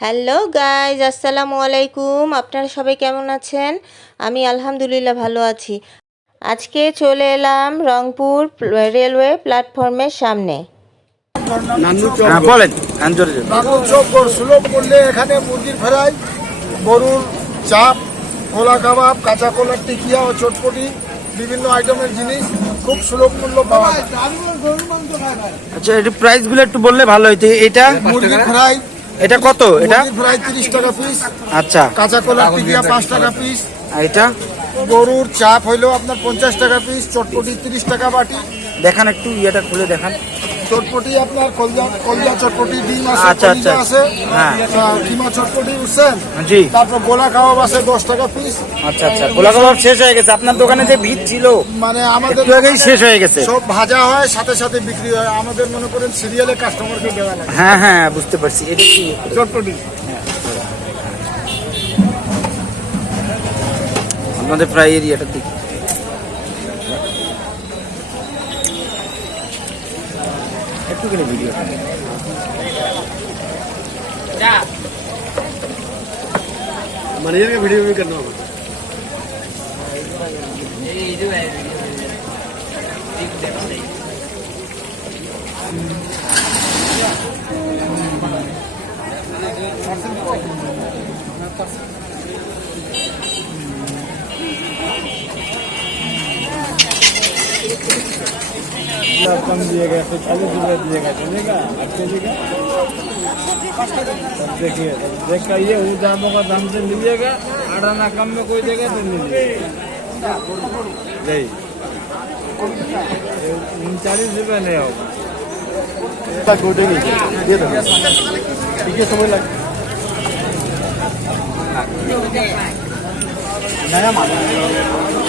Hello guys আসসালামু আলাইকুম। আপনারা সবাই কেমন আছেন? আমি আলহামদুলিল্লাহ ভালো আছি। আজকে চলে এলাম রংপুর রেলওয়ে প্ল্যাটফর্মের সামনে। হ্যাঁ বলেন আঞ্জলি নাগর চোখ সুলভ মূল্যে এখানে মুরগির ফ্রাই গরুর চাপ কলা কাবাব কাঁচা কলার টিকিয়া ও চটপটি বিভিন্ন আইটেমের জিনিস খুব সুলভ মূল্য পাওয়া যায়। আচ্ছা একটু প্রাইসগুলো একটু বললে ভালো হইতো। এটা? মুরগির ফ্রাই এটা কত? এটা? মুরগির ফ্রাই তিরিশ টাকা পিস আচ্ছা। কাঁচা কলার টিকিয়া পাঁচ টাকা পিস আর এটা? গরুর চাপ হইল আপনার পঞ্চাশ টাকা পিস চটপটি তিরিশ টাকা বাটি। দেখান একটু ইয়েটা খুলে দেখান। চটপটি আপনার কলজা কলজা চটপটি ডিম আছে আচ্ছা, আচ্ছা। আছে হ্যাঁ। আচ্ছা, কিমা চটপটি বুঝছেন জি। তারপর গোলা কাবাব আছে দশ টাকা পিস আচ্ছা আচ্ছা। গোলা কাবাব শেষ হয়ে গেছে। আপনার দোকানে যে ভিড় ছিল মানে আমাদের আগেই শেষ হয়ে গেছে। সব ভাজা হয় সাথে সাথে বিক্রি হয়। আমাদের মনে করেন সিরিয়ালে কাস্টমারকে দেওয়া লাগে। হ্যাঁ হ্যাঁ বুঝতে পারছি। এটা কি? চটপটি। আপনাদের প্রায় এরিয়াটা দিক। একটু করে ভিডিও मैनेजर का वीडियो भी करना होगा कम दिएगा तो चालीस रुपये दिएगा चलेगा आठ के जी का तब देखिए तब देख कर ये उस दामों का दाम से लीजिएगा आठ आना कम में कोई देगा तो नहीं लीजिएगा यही ये उनचालीस रुपये नहीं होगा गोटे नहीं दे दो ठीक है समय लग नया माल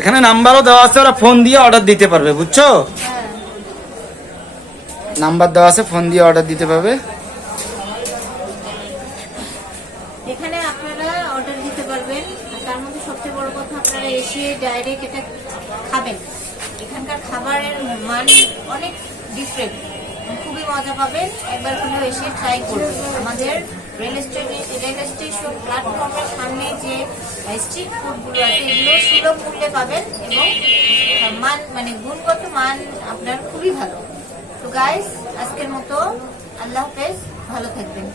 এখানে নাম্বারও দেওয়া আছে, ওরা ফোন দিয়ে অর্ডার দিতে পারবে, বুঝছ? নাম্বার দেওয়া আছে ফোন দিয়ে অর্ডার দিতে পারবে। এখানে আপনারা অর্ডার দিতে পারবেন। তার মধ্যে সবচেয়ে বড় কথা আপনারা এসে ডাইরেক্ট এটা খাবেন। এখানকার খাবারের মান অনেক ডিফারেন্ট খুবই মজা পাবেন। একবার হলেও এসে ট্রাই করবেন আমাদের রেল রেল স্টেশন প্ল্যাটফর্মের সামনে যে স্ট্রিট ফুডগুলো আছে, এগুলো সুলভ মূল্যে পাবেন এবং মান মানে গুণগত মান আপনার খুবই ভালো। তো গাইস আজকের মতো আল্লাহ হাফেজ। ভালো থাকবেন।